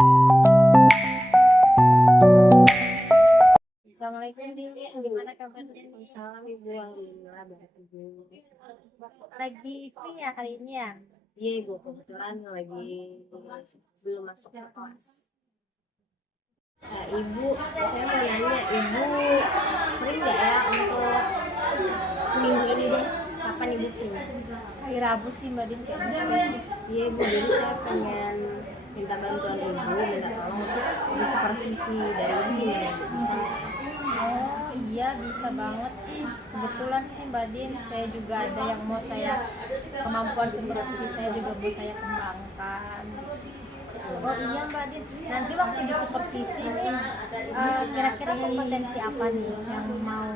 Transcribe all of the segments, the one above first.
Assalamualaikum Bibi, gimana kabarnya? Salam Ibu, alhamdulillah baik Ibu. Lagi free ya hari ini ya? Iya Ibu, kebetulan lagi belum masuk ke kelas. Ibu, saya mau nanya, Ibu free nggak ya untuk seminggu ini deh? Kapan Ibu free? Hari Rabu sih Mbak Din kayaknya. Iya Ibu, jadi saya pengen minta bantuan Ibu, minta tolong untuk disupervisi dari Ibu gimana Ibu? Bisa nggak ya? Oh iya bisa banget sih. Kebetulan sih Mbak Din, saya juga ada yang mau saya kemampuan supervisi saya juga mau saya kembangkan. Oh iya Mbak Din, nanti waktu di supervisi nih kira-kira kompetensi apa nih yang mau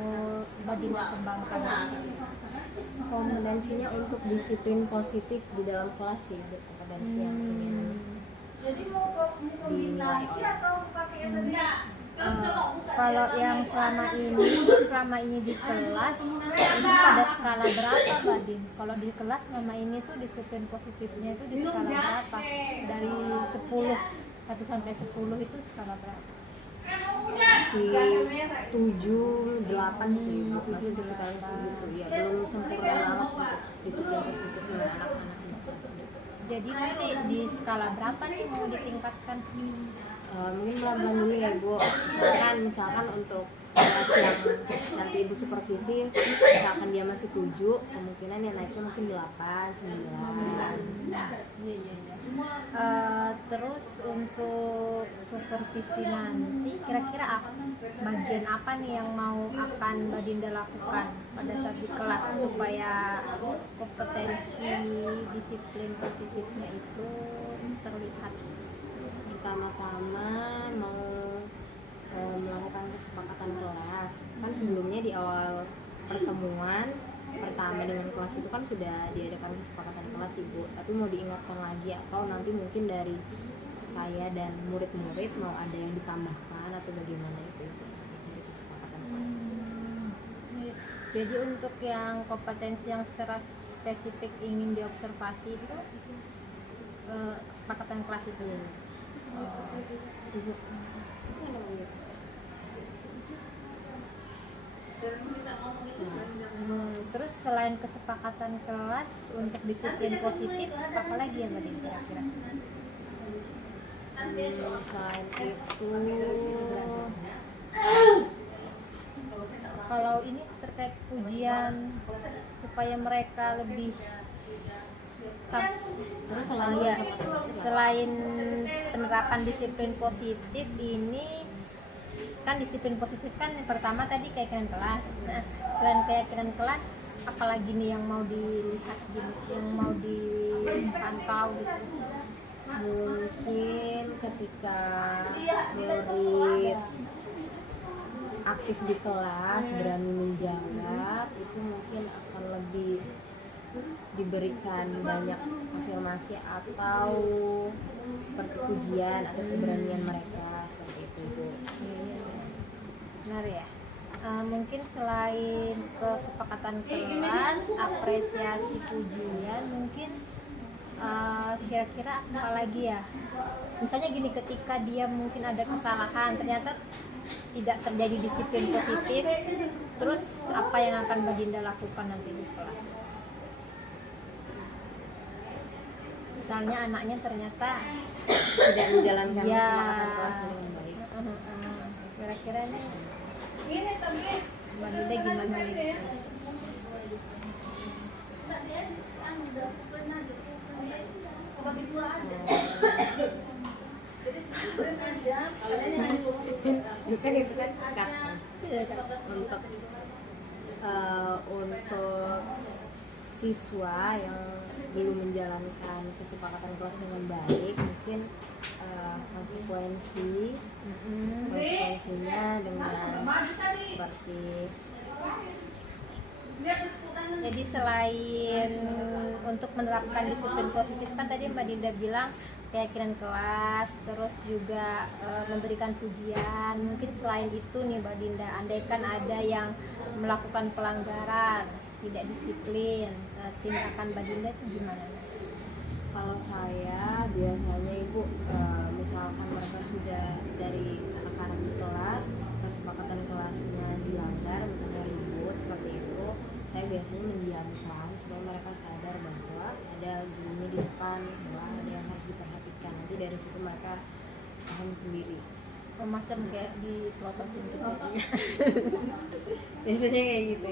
Mbak Din kembangkan? Kompetensinya untuk disiplin positif di dalam kelas sih, Ibu, kompetensi yang ingin dinilai oleh. Kalau yang selama ini di kelas itu pada skala berapa Mbak Din? Kalau di kelas selama ini tuh disiplin positifnya itu di skala berapa? Dari 10, 1 sampai 10 itu skala berapa? Masih 7, 8 sih Ibu, masih sekitar segitu ya, belum sempurna banget untuk disiplin positif dengan anak-anak di kelas. Jadi nanti di skala berapa nih mau ditingkatkan? Mungkin pelan-pelan dulu ya Ibu, misalkan untuk kelas yang nanti Ibu supervisi, misalkan dia masih 7, kemungkinan yang naiknya mungkin 8, 9. Iya. Terus untuk supervisi nanti kira-kira bagian apa nih yang akan Mbak Dinda lakukan pada saat di kelas supaya kompetensi disiplin positifnya itu terlihat? Pertama-tama mau melakukan kesepakatan kelas. Kan sebelumnya di awal pertemuan pertama dengan kelas itu kan sudah diadakan kesepakatan kelas Ibu, tapi mau diingatkan lagi atau nanti mungkin dari saya dan murid-murid mau ada yang ditambahkan atau bagaimana itu Ibu, dari kesepakatan kelas. Jadi untuk yang kompetensi yang secara spesifik ingin diobservasi itu kesepakatan kelas itu. Ibu. Terus selain kesepakatan kelas untuk disiplin positif, apa lagi ya Mbak Din kira-kira? Selain itu, kalau ini terkait pujian supaya mereka lebih terus selain penerapan disiplin positif ini kan disiplin positif kan yang pertama tadi keyakinan kelas. Nah, selain keyakinan kelas apalagi nih yang mau dilihat, yang mau dipantau gitu? mungkin ketika murid aktif di kelas, berani menjawab, itu mungkin akan lebih diberikan banyak afirmasi atau seperti pujian atas keberanian mereka, seperti itu Bu. Benar ya. Mungkin selain kesepakatan kelas, apresiasi pujian, mungkin kira-kira apa lagi ya? Misalnya gini, ketika dia mungkin ada kesalahan, ternyata tidak terjadi disiplin positif, terus apa yang akan Mbak Dinda lakukan nanti di kelas? Misalnya anaknya ternyata tidak menjalankan ya, kesepakatan kelas dengan baik. Kira-kira nih Mbak Dinda gimana nih? Untuk siswa yang belum menjalankan kesepakatan kelas dengan baik, mungkin konsekuensinya dengan seperti, jadi selain untuk menerapkan disiplin positif kan tadi Mbak Dinda bilang keyakinan kelas, terus juga memberikan pujian. Mungkin selain itu nih Mbak Dinda, andaikan ada yang melakukan pelanggaran, tidak disiplin, tindakan Mbak Dinda itu gimana? kalau saya biasanya Ibu, misalkan biasanya mendiamkan supaya mereka sadar bahwa ada gurunya di depan, bahwa ada yang harus diperhatikan. Nanti dari situ mereka paham sendiri. Macam kayak di pelototin gitu. Biasanya kayak gitu.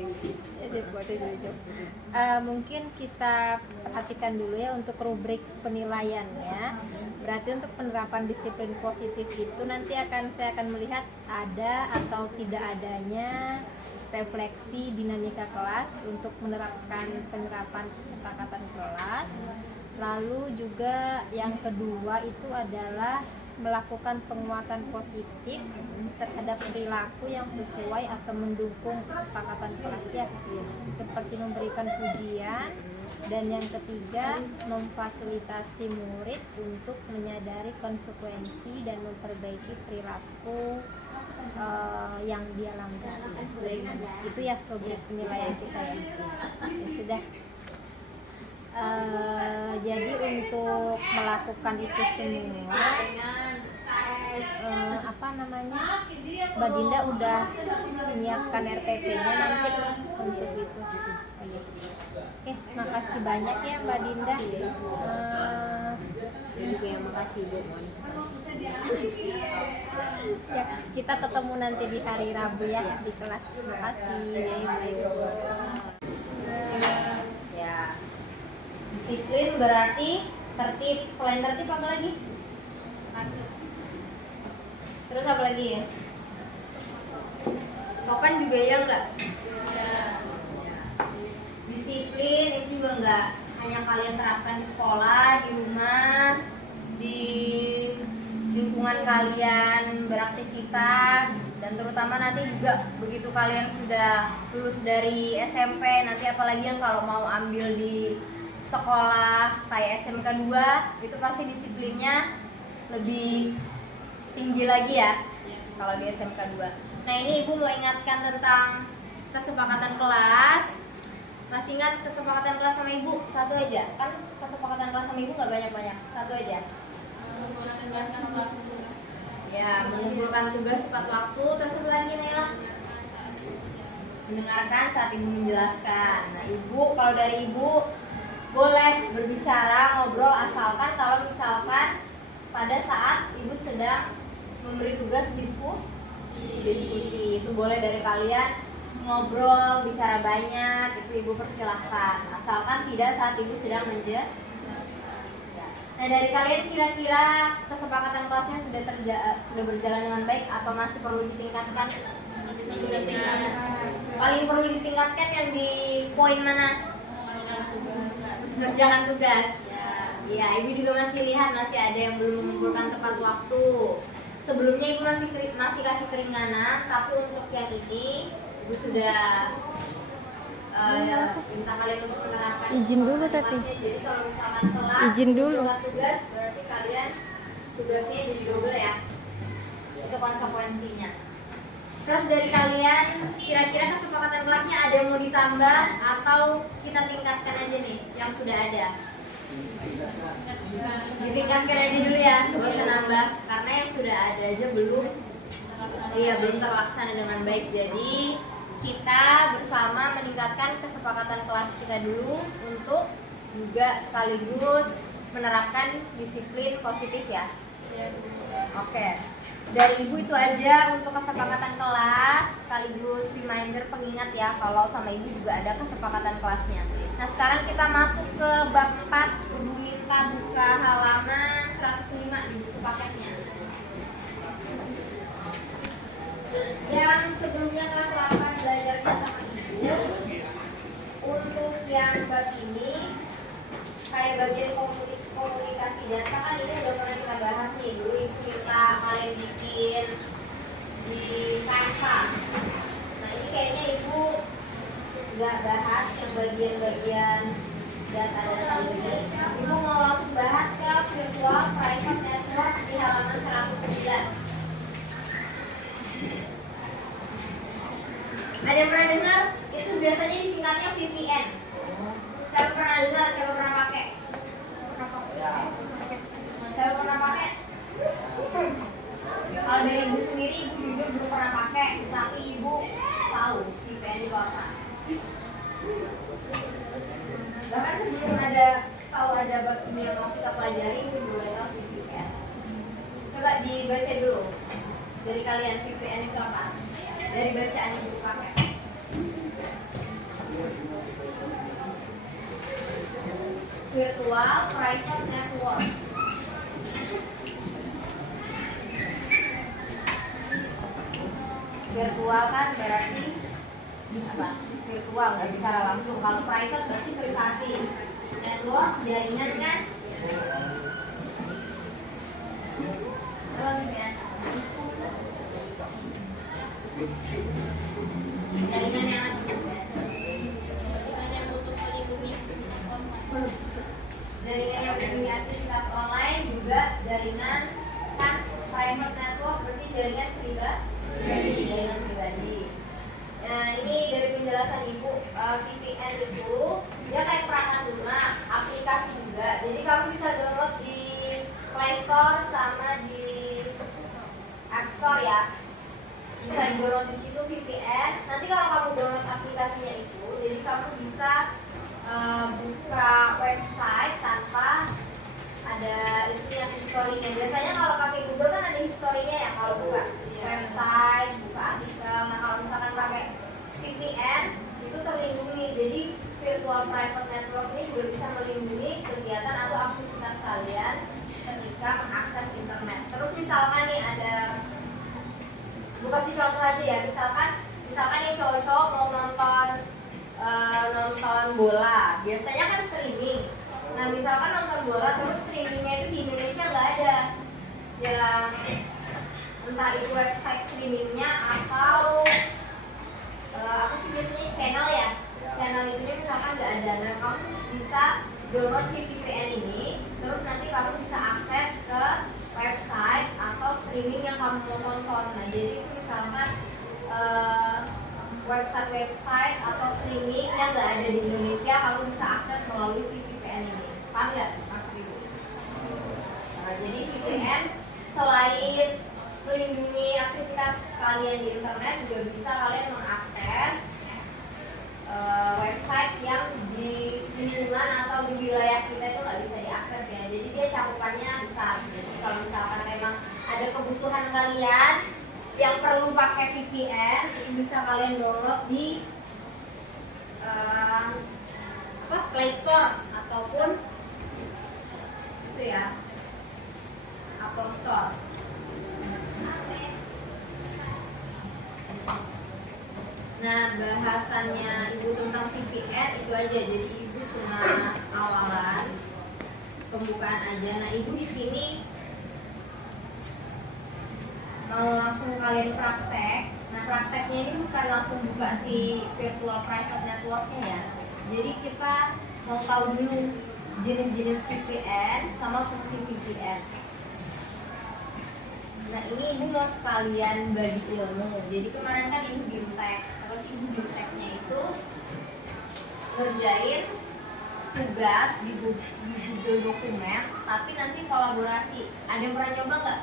Mungkin kita perhatikan dulu ya untuk rubrik penilaiannya. Berarti untuk penerapan disiplin positif itu nanti saya akan melihat ada atau tidak adanya refleksi dinamika kelas untuk menerapkan penerapan kesepakatan kelas. Lalu juga yang kedua itu adalah melakukan penguatan positif terhadap perilaku yang sesuai atau mendukung kesepakatan kelas ya, seperti memberikan pujian. Dan yang ketiga, memfasilitasi murid untuk menyadari konsekuensi dan memperbaiki perilaku yang dia langgar. Itu ya rubrik penilaian kita ya. Ya sudah. Jadi untuk melakukan itu semua Mbak Dinda udah menyiapkan RPP-nya nanti untuk itu. Oke, makasih banyak ya Mbak Dinda. Juga yang makasih Bu. Ya, kita ketemu nanti di hari Rabu ya di kelas. Makasih. Ya. Disiplin berarti tertib. Selain tertib apa lagi? Terus apa lagi ya? Sopan juga ya enggak? Disiplin itu juga enggak hanya kalian terapkan di sekolah, di rumah, di lingkungan kalian beraktivitas, dan terutama nanti juga begitu kalian sudah lulus dari SMP, nanti apalagi yang kalau mau ambil di sekolah kayak SMK 2 itu pasti disiplinnya lebih tinggi lagi ya kalau di SMK 2. Nah ini Ibu mau ingatkan tentang kesepakatan kelas. Masih ingat kesepakatan kelas sama Ibu? Satu aja. Kan kesepakatan kelas sama Ibu nggak banyak-banyak. Satu aja. Ya, mengumpulkan tugas tepat waktu. Terus apa lagi Nela? Mendengarkan saat Ibu menjelaskan. Nah Ibu, kalau dari Ibu boleh berbicara, ngobrol, asalkan kalau misalkan pada saat Ibu sedang memberi tugas diskusi itu boleh dari kalian ngobrol, bicara banyak, itu Ibu persilahkan, asalkan tidak saat Ibu sedang menjelaskan. Nah dari kalian kira-kira kesepakatan kelasnya sudah berjalan dengan baik atau masih perlu ditingkatkan? Paling perlu ditingkatkan yang di poin mana? Mengerjakan tugas. Ya, Ibu juga masih lihat masih ada yang belum mengumpulkan tepat waktu. Sebelumnya Ibu masih kasih keringanan, tapi untuk yang ini Ibu sudah minta kalian untuk menerapkan. Izin dulu tapi. Jadi kalau misalkan telat Izin dulu. Tugas berarti kalian tugasnya jadi double ya. Itu konsekuensinya. Terus dari kalian kira-kira kesepakatan kelasnya ada yang mau ditambah atau kita tingkatkan aja nih yang sudah ada? Ditingkatkan aja dulu ya, gak usah nambah karena yang sudah ada aja belum terlaksana dengan baik. Jadi kita bersama meningkatkan kesepakatan kelas kita dulu untuk juga sekaligus menerapkan disiplin positif ya. Oke. Dari Ibu itu aja untuk kesepakatan kelas, sekaligus reminder pengingat ya kalau sama Ibu juga ada kesepakatan kelasnya. Nah sekarang kita masuk ke bab 4. Ibu minta buka halaman 105 di buku paketnya. Yang sebelumnya kelas 8 belajarnya sama Ibu, untuk yang bab ini kayak bagian komunikasi data kan ini udah pernah kita bahas nih. Dulu Ibu minta kalian bikin di Canva. Nah ini kayaknya Ibu nggak bahas yang bagian-bagian data-data ini. Ibu mau langsung bahas ke virtual private network di halaman 109. Ada yang pernah dengar? Itu biasanya disingkatnya VPN. Siapa pernah dengar? Siapa pernah pakai? Siapa pernah pakai? Kalau dari Ibu sendiri, Ibu juga belum pernah pakai, tapi Ibu tahu VPN itu apa. dibaca dulu dari kalian VPN itu apa? Dari bacaan ibu pakai. Virtual Private Network. Virtual kan berarti apa? Virtual nggak secara langsung. Kalau private berarti privasi. Network jaringan kan? Jaringan yang untuk melindungi jaringan yang melindungi aktivitas online, juga jaringan kan private network berarti jaringan pribadi. Nah, ini dari penjelasan ibu, VPN itu dia kayak perangkat lunak, aplikasi juga. Jadi kamu bisa download di Play Store sama di App Store ya. Bisa di-download di situ VPN. Nanti kalau kamu download aplikasinya itu, jadi kamu bisa buka website tanpa ada itunya, historinya. Biasanya kalau pakai Google kan ada historinya ya kalau buka website, buka artikel. Nah, kalau misalkan pakai VPN itu terlindungi. Jadi virtual private network ini juga bisa melindungi kegiatan atau aktivitas kalian ketika mengakses internet. Terus misalkan nih ada, bukan sih contoh aja ya, misalkan nih cowok-cowok mau nonton bola, biasanya kan streaming. Nah, misalkan nonton bola terus streamingnya itu di Indonesia nggak ada, ya entah itu website streamingnya atau apa sih biasanya channel itunya misalkan nggak ada. Nah, kamu bisa download si VPN ini, terus nanti kamu bisa akses ke website atau streaming yang kamu mau tonton. Nah, jadi itu misalkan website atau streaming yang nggak ada di Indonesia, kamu bisa akses melalui si VPN ini. Paham nggak maksud ibu? Nah, jadi VPN selain melindungi aktivitas kalian di internet, juga bisa kalian mengakses website yang di lingkungan atau di wilayah kita itu nggak bisa diakses ya. Jadi dia cakupannya besar. Jadi kalau misalkan memang ada kebutuhan kalian yang perlu pakai VPN, itu bisa kalian download di Play Store ataupun itu ya Apple Store. Nah, bahasannya ibu tentang VPN itu aja. Jadi ibu cuma awalan pembukaan aja. Nah, ibu di sini mau langsung kalian praktek. Nah, prakteknya ini bukan langsung buka si virtual private networknya ya. Jadi kita mau tahu dulu jenis-jenis VPN sama fungsi VPN. Nah, ini ibu mau sekalian bagi ilmu. Jadi kemarin kan ibu bimtek, terus ibu bimteknya itu ngerjain tugas di Google Dokumen, tapi nanti kolaborasi. Ada yang pernah nyoba nggak?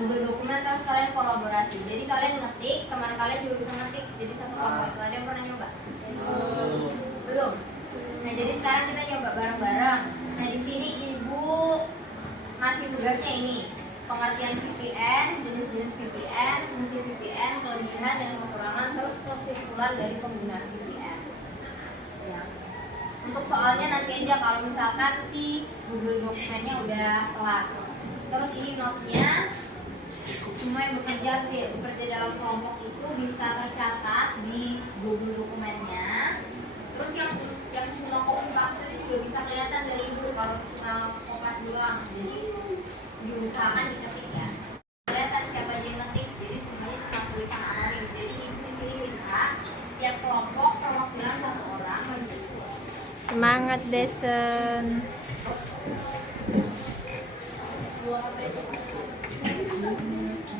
Google Dokumen terus kalian kolaborasi. Jadi kalian ngetik, teman kalian juga bisa ngetik. Jadi satu kelompok itu. Ada yang pernah nyoba? Belum. Nah, jadi sekarang kita nyoba bareng-bareng. Nah, di sini ibu ngasih tugasnya ini. Pengertian VPN, jenis-jenis VPN, fungsi VPN, kelebihan dan kekurangan, terus kesimpulan dari penggunaan VPN. Ya. Untuk soalnya nanti aja kalau misalkan si Google Dokumennya udah kelar. Terus ini notes-nya, semua yang bekerja dalam kelompok itu bisa tercatat di Google Dokumennya. Terus yang cuma copy paste itu juga bisa kelihatan dari ibu kalau cuma kopas doang. Jadi diusahakan diketik ya. Kelihatan siapa aja yang ngetik. Jadi semuanya cuma tulisan anonim. Jadi ibu di sini minta tiap kelompok perwakilan satu orang menjadi. Semangat Desen.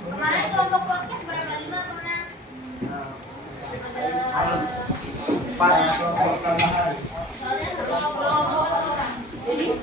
Kemarin kelompok podcast berapa? 5 atau 6? Soalnya kelompok orang. Jadi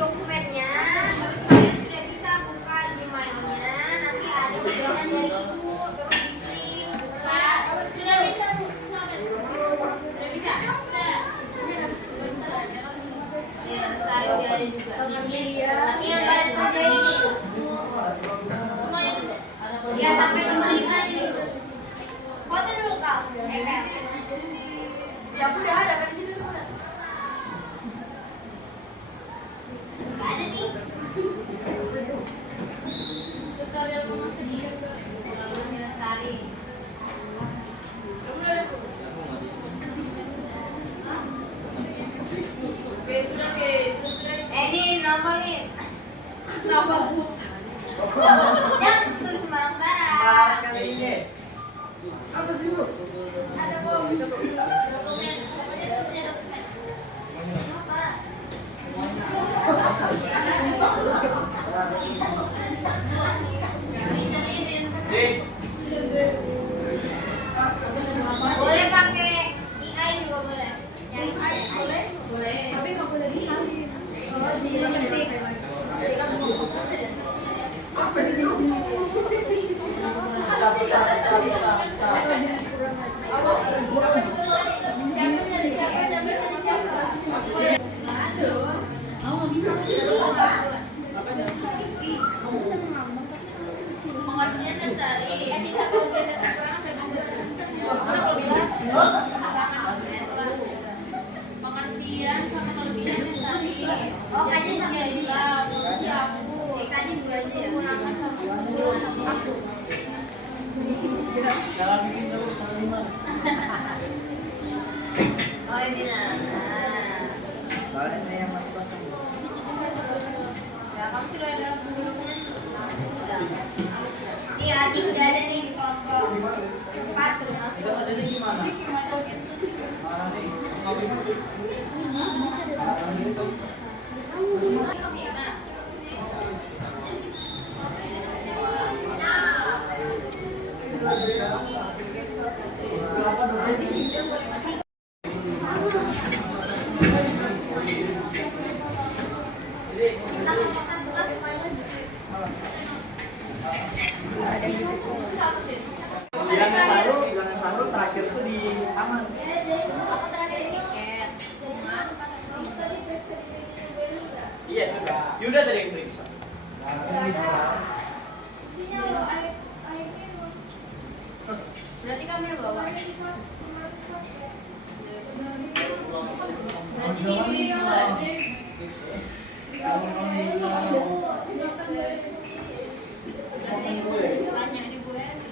Dokumennya, terus kalian sudah bisa buka Gmailnya. Nanti ada undangan dari ibu, terus diklik buka. Sudah bisa. Ya, Sari udah ada juga. Nanti yang kalian kerjain ini. Ya, sampai nomor 5 aja dulu. Foto dulu kau. Ya udah ada kan di situ udah. Nggak ada nih. Sari. Oke, sudah oke. Ini nomor nih. Kenapa Bu? Jangan tulis sembarang-sembarang. Apa sih itu? Ada bom. Boleh pakai AI juga boleh. Nyari AI boleh? Boleh. Tapi nggak boleh disalin. Oh, di apa di Pengertian sama kelebihannya tadi. Oh, kajian siap. Siap. Kajian dua aja ya. Oh, ini nah. Soalnya yang masih kosong. Ya, kamu sudah ada dokumen? Sudah. Iya, adik udah ada nih di kelompok 4 sudah masuk. Jadi gimana? Bilangan Sarul terakhir tuh di taman. Iya sudah. Yuda tadi yang periksa. Berarti kamu yang bawa. Berarti ini banyak di Bu Heri.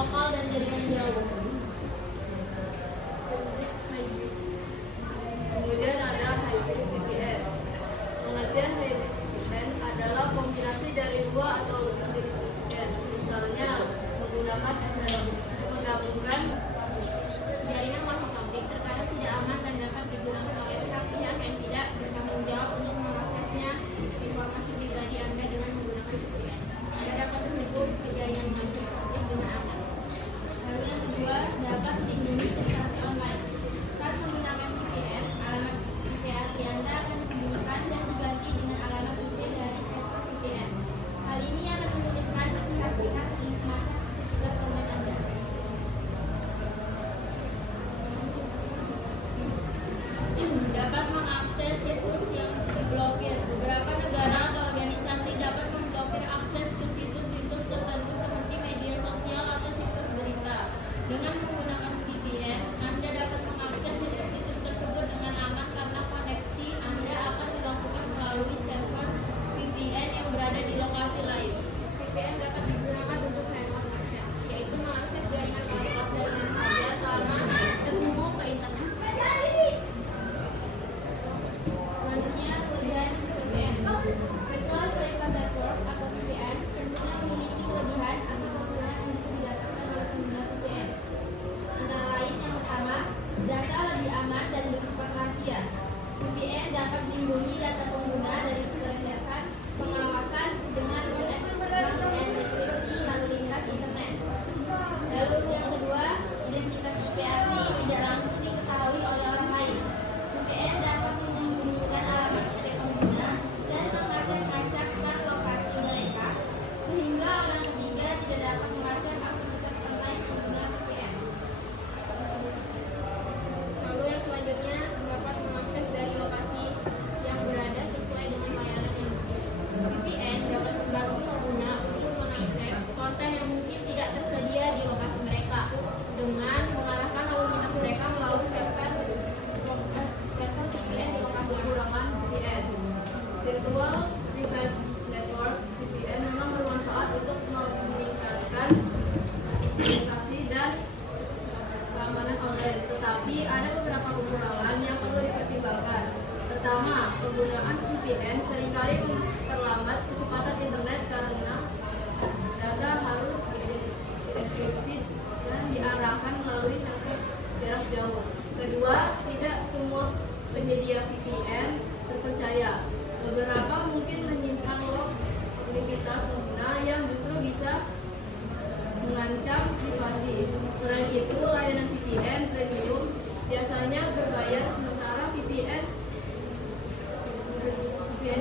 lokal dan jaringan jauh. Kemudian ada hybrid VPN. Pengertian hybrid VPN adalah kombinasi dari dua atau lebih jenis VPN. Misalnya menggunakan menggabungkan Jaringan monopolik terkadang tidak aman dan dapat digunakan oleh pihak-pihak yang tidak bertanggung jawab untuk mengaksesnya informasi pribadi Anda dengan menggunakan VPN. Anda dapat menutup ke jaringan monopolik dengan aman. Lalu yang kedua, dapat dilindungi privasi online. Saat menggunakan VPN, alamat IP asli Anda akan disembunyikan dan diganti dengan alamat IP dari server VPN. Hal ini akan menyulitkan pihak-pihak untuk mengakses aktivitas online Anda. Dapat mengakses situs yang diblokir. Beberapa negara atau organisasi dapat memblokir akses ke situs-situs tertentu seperti media sosial atau situs berita. Dengan menggunakan VPN, Anda dapat mengakses situs-situs tersebut dengan aman karena koneksi Anda akan dilakukan melalui server VPN yang berada di lokasi lain. VPN dapat digunakan untuk remote access, yaitu mengakses jaringan lokal dari mana saja selama terhubung ke internet. Selanjutnya, kelebihan VPN. Virtual Private Network atau VPN tentunya memiliki kelebihan atau keunggulan yang bisa didapatkan oleh pengguna VPN. Antara lain yang pertama, data lebih aman dan bersifat rahasia. VPN dapat melindungi data pengguna dari keterangan pengawasan dengan mengenkripsi lalu lintas internet. Lalu yang kedua, identitas IP asli tidak langsung diketahui oleh orang lain. VPN dapat menyembunyikan alamat IP pengguna dan mengacak-ngacakkan lokasi mereka sehingga orang ketiga tidak dapat melacak aktivitas online pengguna VPN. Lalu yang selanjutnya, dapat mengakses dari lokasi yang berada sesuai dengan layanan yang VPN dapat membantu pengguna untuk mengakses konten yang mungkin tidak tersedia di lokasi mereka dengan mengarahkan lalu lintas mereka melalui server VPN di lokasi ruangan VPN. Virtual Private Network VPN memang bermanfaat untuk meningkatkan privasi dan keamanan online, tetapi ada beberapa kekurangan yang perlu dipertimbangkan. Pertama, penggunaan VPN seringkali memperlambat kecepatan internet karena data harus dienkripsi dan diarahkan melalui server jarak jauh. Kedua, tidak semua penyedia VPN terpercaya. Beberapa mungkin menyimpan log aktivitas pengguna yang justru bisa mengancam privasi. Selain itu, layanan VPN premium biasanya berbayar, sementara VPN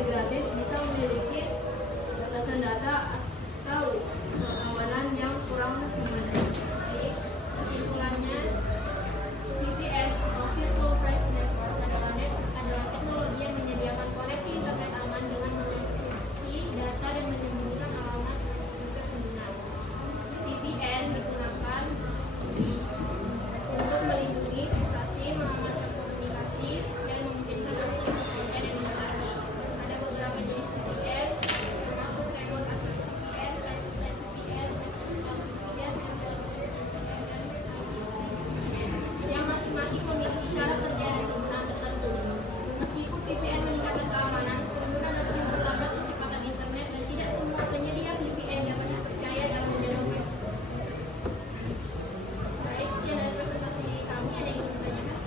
gratis bisa memiliki batasan data atau keamanan yang kurang memadai. Baik, kesimpulannya, VPN atau Virtual Private Network adalah teknologi yang menyediakan koneksi internet aman dengan mengekripsi data dan menyembunyikan alamat IP pengguna. VPN digunakan untuk melindungi privasi, mengamankan komunikasi, dan memungkinkan akses konten yang dibatasi. Ada beberapa jenis VPN, termasuk remote access VPN, site-to-site VPN, access VPN, yang masing-masing memiliki cara kerja dan kegunaan tertentu. Meskipun VPN meningkatkan keamanan, pengguna dapat memperlambat kecepatan internet dan tidak semua penyedia VPN dapat dipercaya dalam menjaga privasi. Baik, sekian dari presentasi kami. Ada yang ingin ditanyakan?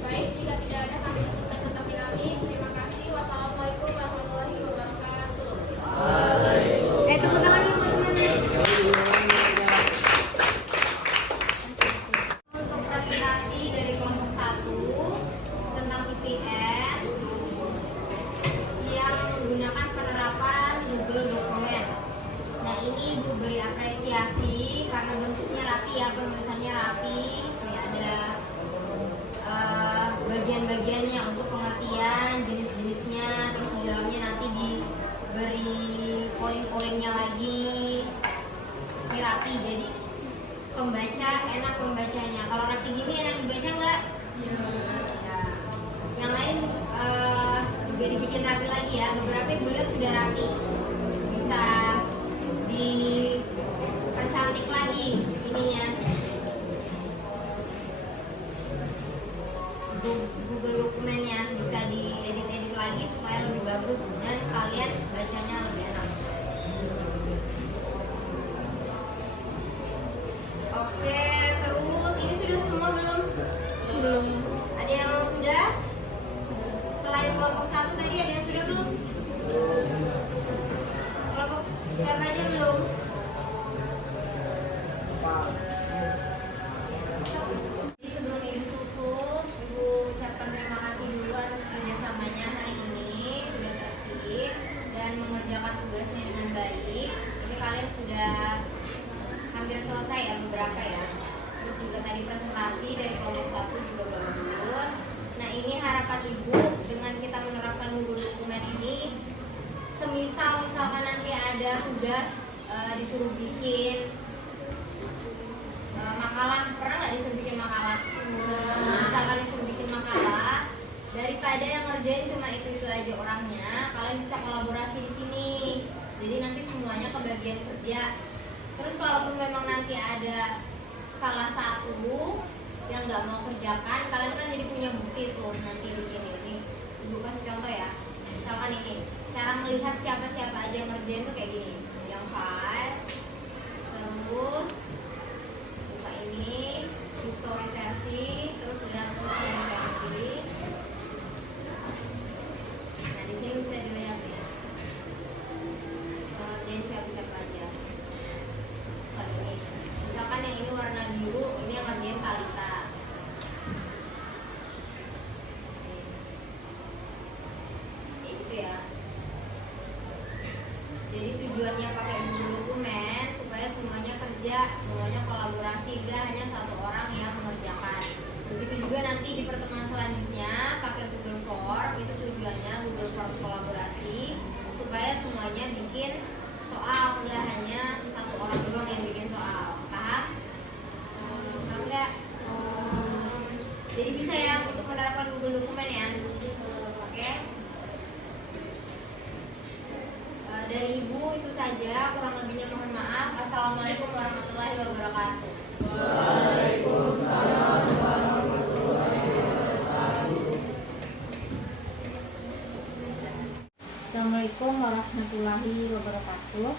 Baik, jika tidak ada kami tutup presentasi kami. Terima kasih. Wassalamualaikum warahmatullahi wabarakatuh. Tepuk tangan dulu teman-teman. Untuk presentasi dari kelompok 1 tentang VPN yang menggunakan penerapan Google Dokumen. Nah, ini Ibu beri apresiasi karena bentuknya rapi ya, penulisannya rapi. Ini ada bagian-bagiannya untuk pengertian jenis-jenisnya, terus di dalamnya nanti diberi poin-poinnya lagi. Oke, lebih rapi, jadi pembaca enak membacanya. Kalau rapi gini enak dibaca nggak? Ya. Yang lain juga dibikin rapi lagi ya. Beberapa ibu lihat sudah rapi, bisa dipercantik lagi ininya. Google dokumennya bisa diedit-edit lagi supaya lebih bagus dan kalian bacanya lebih enak. Oke, terus ini sudah semua belum? Belum. Ada yang sudah? Selain kelompok 1 tadi ada yang sudah belum? Kelompok siapa aja belum? Jadi sebelum ibu tutup, ibu ucapkan terima kasih dulu atas kerjasamanya hari ini, sudah tertib dan mengerjakan tugasnya dengan baik. Ini kalian sudah hampir selesai ya, beberapa ya. Terus juga tadi presentasi dari kelompok 1 juga bagus. Nah, ini harapan ibu dengan kita menerapkan Google dokumen ini, misalkan nanti ada tugas disuruh bikin makalah, pernah nggak disuruh bikin makalah? Misalkan disuruh bikin makalah, daripada yang ngerjain cuma itu aja orangnya, kalian bisa kolaborasi di sini. Jadi nanti semuanya kebagian kerja. Terus kalaupun memang nanti ada salah satu yang nggak mau kerjakan, kalian kan jadi punya bukti tuh nanti di sini. Ini ibu kasih contoh ya. Misalkan ini, cara melihat siapa-siapa aja yang ngerjain tuh kayak gini. Yang file, terus buka ini, history versi, terus lihat history versi. Nah, di sini bisa dilihat ya. Dan siapa-siapa aja. Ini. Misalkan yang ini warna biru, ini yang ngerjain Talita. Itu ya. Jadi tujuannya pakai Google dokumen supaya semuanya kerja, semuanya kolaborasi, gak hanya satu orang yang mengerjakan. Begitu juga nanti di pertemuan selanjutnya pakai Google Form, itu tujuannya Google Form kolaborasi supaya semuanya bikin soal, nggak hanya satu orang doang yang bikin soal. Paham? Paham nggak? Jadi bisa ya untuk menerapkan Google dokumen ya. Oke? Dari ibu itu saja, kurang lebihnya mohon maaf. Assalamualaikum warahmatullahi wabarakatuh. Waalaikumsalam warahmatullahi wabarakatuh. Assalamualaikum warahmatullahi wabarakatuh.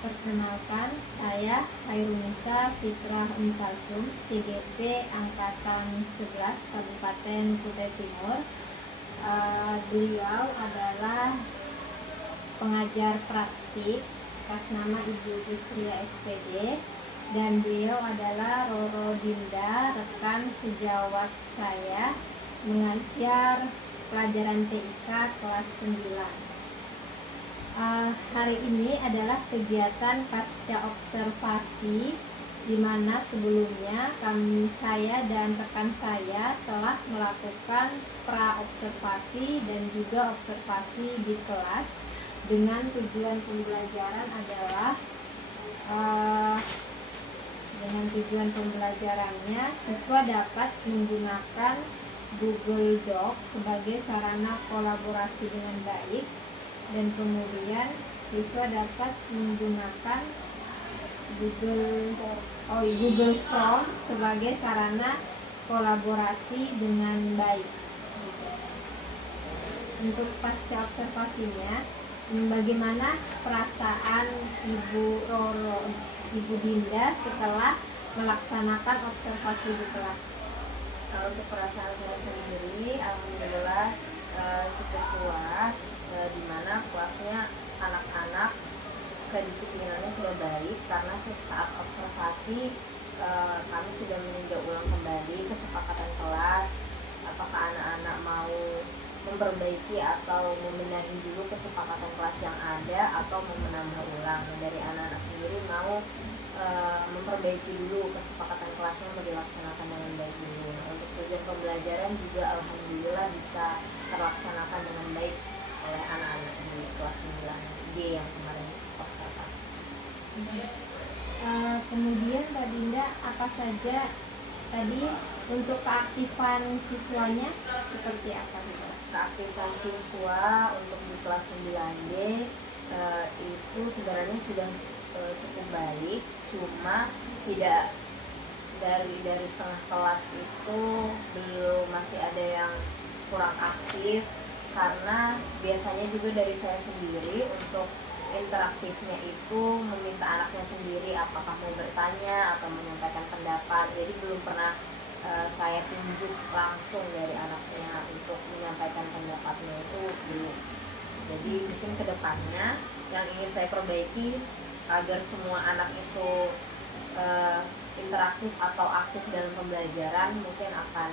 Perkenalkan, saya Hairunisa Fitrah Umkalsum, CGP Angkatan 11 Kabupaten Kutai Timur. Beliau adalah pengajar praktik atas nama Ibu Yusria SPD, dan beliau adalah Roro Dinda, rekan sejawat saya mengajar pelajaran TIK kelas 9. Hari ini adalah kegiatan pasca observasi, di mana sebelumnya saya dan rekan saya telah melakukan pra-observasi dan juga observasi di kelas dengan tujuan pembelajaran adalah dengan tujuan pembelajarannya siswa dapat menggunakan Google Docs sebagai sarana kolaborasi dengan baik, dan kemudian siswa dapat menggunakan Google Form sebagai sarana kolaborasi dengan baik. Untuk pasca observasinya, bagaimana perasaan Ibu Roro, Ibu Dinda setelah melaksanakan observasi di kelas? Kalau untuk perasaan saya sendiri, alhamdulillah cukup puas, di mana kelasnya anak-anak kedisiplinannya sudah baik, karena saat observasi kami sudah meninjau ulang kembali kesepakatan kelas, apakah anak-anak mau memperbaiki atau membenahi dulu kesepakatan kelas yang ada atau mau menambah ulang. Dari anak-anak sendiri mau memperbaiki dulu kesepakatan kelasnya, mau dilaksanakan dengan baik dulu. Untuk tujuan pembelajaran juga alhamdulillah bisa terlaksanakan dengan baik oleh anak-anak di kelas 9D yang kemarin observasi. Kemudian Mbak Dinda, apa saja tadi untuk keaktifan siswanya seperti apa gitu? Keaktifan siswa untuk di kelas 9D itu sebenarnya sudah cukup baik, cuma tidak dari setengah kelas itu belum, masih ada yang kurang aktif, karena biasanya juga dari saya sendiri untuk interaktifnya itu meminta anaknya sendiri apakah mau bertanya atau menyampaikan pendapat. Jadi belum pernah saya tunjuk langsung dari anaknya untuk menyampaikan pendapatnya, itu belum. Jadi mungkin kedepannya yang ingin saya perbaiki agar semua anak itu interaktif atau aktif dalam pembelajaran, mungkin akan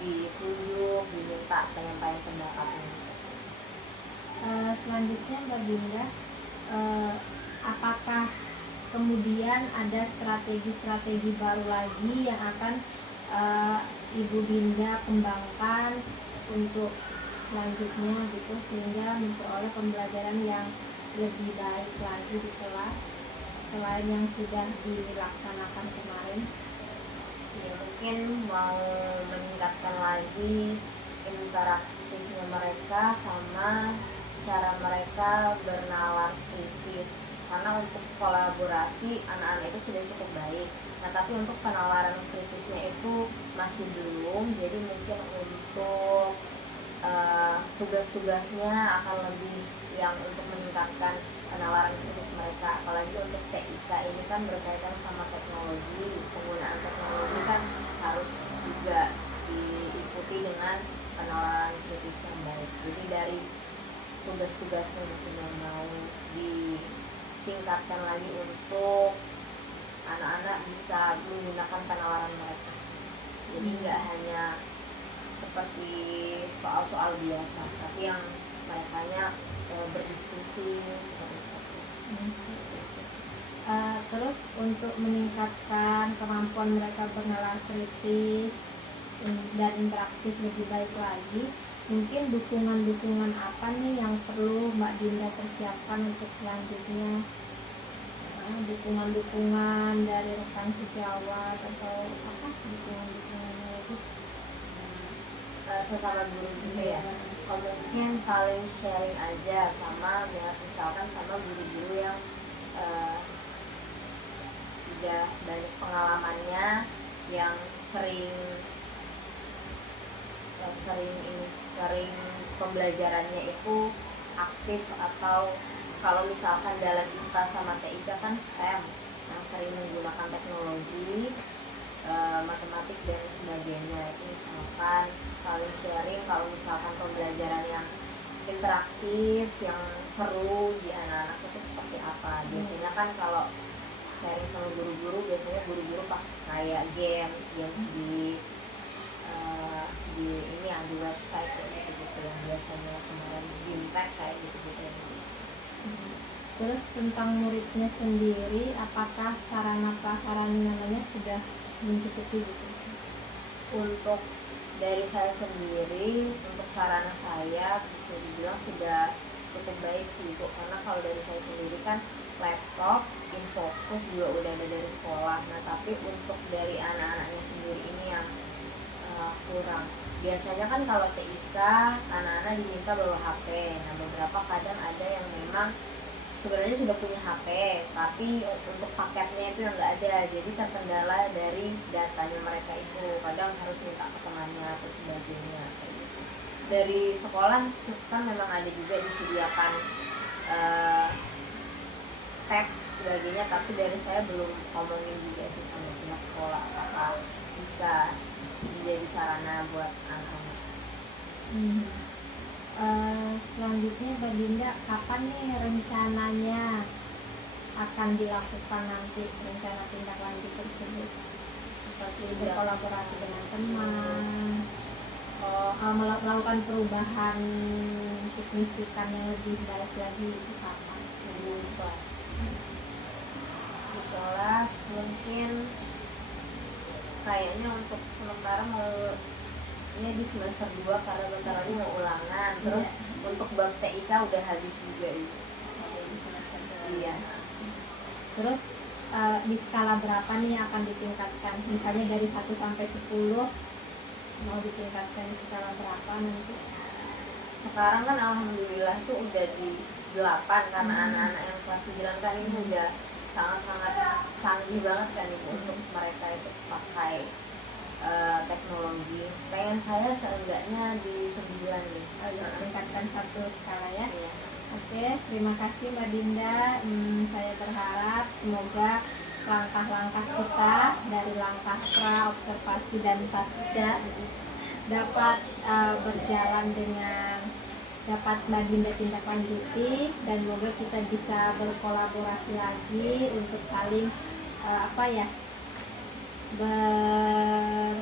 ditunjuk, diminta penyampaian pendapatnya. Selanjutnya Mbak Dinda, apakah kemudian ada strategi-strategi baru lagi yang akan Ibu Dinda kembangkan untuk selanjutnya gitu, sehingga memperoleh pembelajaran yang lebih baik lagi di kelas selain yang sudah dilaksanakan kemarin? Ya, mungkin mau meningkatkan lagi interaktifnya mereka sama cara mereka bernalar kritis, karena untuk kolaborasi anak-anak itu sudah cukup baik. Nah, tapi untuk penalaran kritisnya itu masih belum. Jadi mungkin untuk tugas-tugasnya akan lebih yang untuk meningkatkan penalaran kritis mereka, apalagi untuk TIK ini kan berkaitan sama teknologi. Penggunaan teknologi kan harus juga diikuti dengan penalaran kritis yang baik. Jadi dari tugas-tugasnya mungkin yang mau ditingkatkan lagi untuk anak-anak bisa menggunakan penalaran mereka. Jadi nggak hanya seperti soal-soal biasa, tapi yang merekanya berdiskusi seperti itu. Terus untuk meningkatkan kemampuan mereka bernalar kritis dan interaktif lebih baik lagi, mungkin dukungan-dukungan apa nih yang perlu Mbak Dinda persiapkan untuk selanjutnya? Dukungan-dukungan dari rekan sejawat atau apa dukungan-dukungannya itu? Sesama guru juga ya, mungkin saling sharing aja sama, misalkan sama guru-guru yang sudah banyak pengalamannya, yang sering pembelajarannya itu aktif, atau kalau misalkan dalam IPA sama TIK kan STEM, yang sering menggunakan teknologi, matematik dan sebagainya. Itu misalkan saling sharing kalau misalkan pembelajaran yang interaktif, yang seru di anak-anak itu seperti apa. Biasanya kan kalau sharing sama guru-guru, biasanya guru-guru pakai kayak games di ini ya, di website kayak gitu yang biasanya kemarin di impact kayak gitu. Terus tentang muridnya sendiri, apakah sarana prasarananya sudah mencukupi gitu? Untuk dari saya sendiri, untuk sarana saya bisa dibilang sudah cukup baik sih Bu, karena kalau dari saya sendiri kan laptop, Infocus juga udah ada dari sekolah. Nah, tapi untuk dari anak-anaknya sendiri ini yang kurang. Biasanya kan kalau TIK anak-anak diminta bawa HP. Nah, beberapa kadang ada yang memang sebenarnya sudah punya HP, tapi untuk paketnya itu yang nggak ada. Jadi terkendala dari datanya mereka itu, kadang harus minta ke temannya atau sebagainya kayak gitu. Dari sekolah kan memang ada juga disediakan tab sebagainya, tapi dari saya belum ngomongin juga sih sama pihak sekolah apakah bisa menjadi sarana buat anak-anak. Selanjutnya Mbak Dinda, kapan nih rencananya akan dilakukan nanti rencana tindak lanjut tersebut? Seperti berkolaborasi dengan teman, melakukan perubahan signifikan yang lebih baik lagi itu kapan? Di kelas. Di kelas mungkin kayaknya untuk sementara mau ini di semester 2 karena bentar lagi mau ulangan. Terus untuk bab TIK udah habis juga itu. Di semester 2. Iya. Terus di skala berapa nih yang akan ditingkatkan? Misalnya dari 1 sampai 10 mau ditingkatkan di skala berapa nanti? Sekarang kan alhamdulillah tuh udah di 8 karena anak-anak yang kelas 9 kan ini udah sangat-sangat canggih banget kan Ibu untuk mereka itu pakai teknologi. Pengen saya seenggaknya di 9 nih. Oh ya, tingkatkan 1 skala ya. Iya. Oke, terima kasih Mbak Dinda. Saya berharap semoga langkah-langkah kita dari langkah pra, observasi, dan pasca dapat berjalan dengan dapat Mbak Dinda tindak lanjuti, dan semoga kita bisa berkolaborasi lagi untuk saling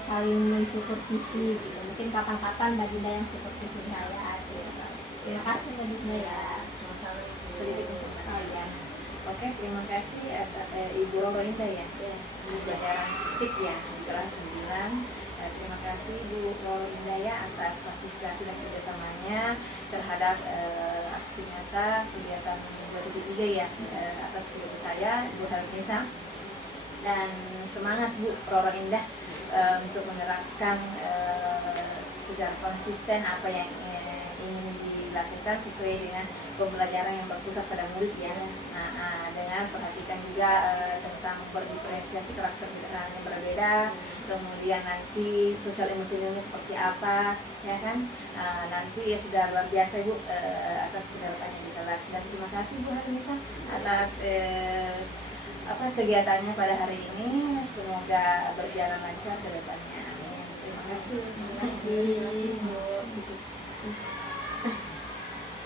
saling mensupervisi gitu. Mungkin kapan-kapan Mbak Dinda yang supervisi saya gitu. Terima kasih Mbak Dinda ya. Sedikit. Oh ya. Oke, terima kasih Ibu Rorinda ya, di pelajaran TIP ya, di kelas 9. Terima kasih Bu Rorinda ya atas partisipasi dan kerjasamanya terhadap aksi nyata kegiatan 2003 ya, atas pribadi saya Bu Helmisa. Dan semangat Bu Rorinda untuk menerapkan secara konsisten apa yang ingin dilakukan sesuai dengan pembelajaran yang berpusat pada murid ya. Dengan perhatikan juga tentang berdiferensiasi karakter yang berbeda, kemudian nanti sosial emosionalnya seperti apa, ya kan? Nanti ya sudah luar biasa Bu atas penerapannya di kelas. Dan terima kasih Bu Harimisa atas kegiatannya pada hari ini. Semoga berjalan lancar ke depannya. Amin. Terima kasih. Terima kasih Bu.